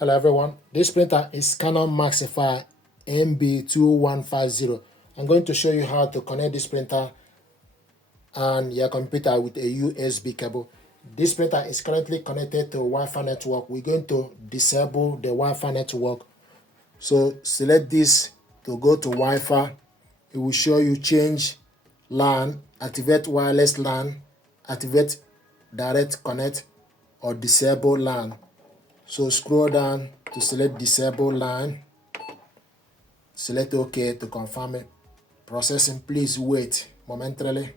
Hello everyone, this printer is Canon Maxify MB2150. I'm going to show you how to connect this printer and your computer with a USB cable. This printer is currently connected to Wi-Fi network. We're going to disable the Wi-Fi network. So select this to go to Wi-Fi. It will show you change LAN, activate wireless LAN, activate direct connect, or disable LAN. So scroll down to select disable LAN, select OK to confirm it. Processing, please wait momentarily.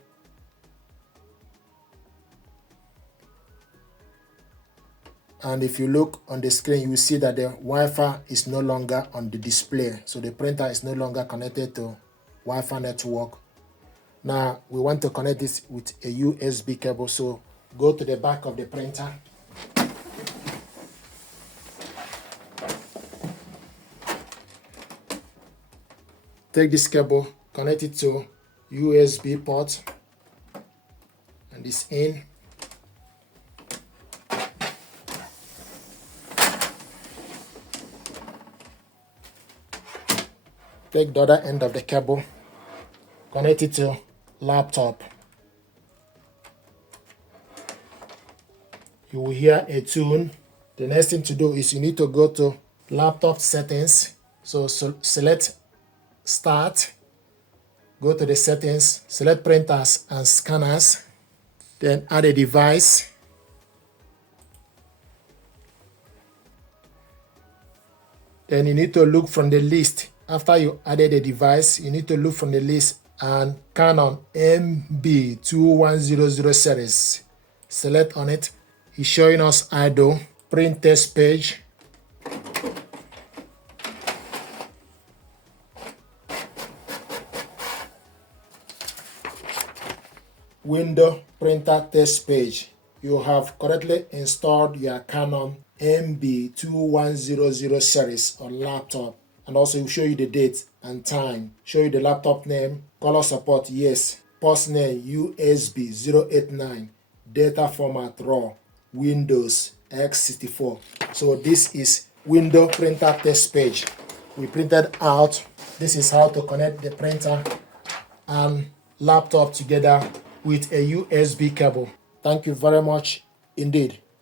And if you look on the screen, you will see that the Wi-Fi is no longer on the display. So the printer is no longer connected to Wi-Fi network. Now we want to connect this with a USB cable. So go to the back of the printer. Take this cable, connect it to USB port, and it's in. Take the other end of the cable, connect it to laptop. You will hear a tune. The next thing to do is you need to go to laptop settings. So select Start, go to the settings, select printers and scanners, then add a device. Then you need to look from the list. After you added a device, you need to look from the list and Canon MB2150 series. Select on it. It's showing us idle, print test page. Window printer test page. You have correctly installed your Canon MB2150 series on laptop, and also it will show you the date and time, show you the laptop name, color support yes, port name USB 089, data format RAW, Windows x64. So this is window printer test page. We printed out. This is how to connect the printer and laptop together with a USB cable. Thank you very much indeed.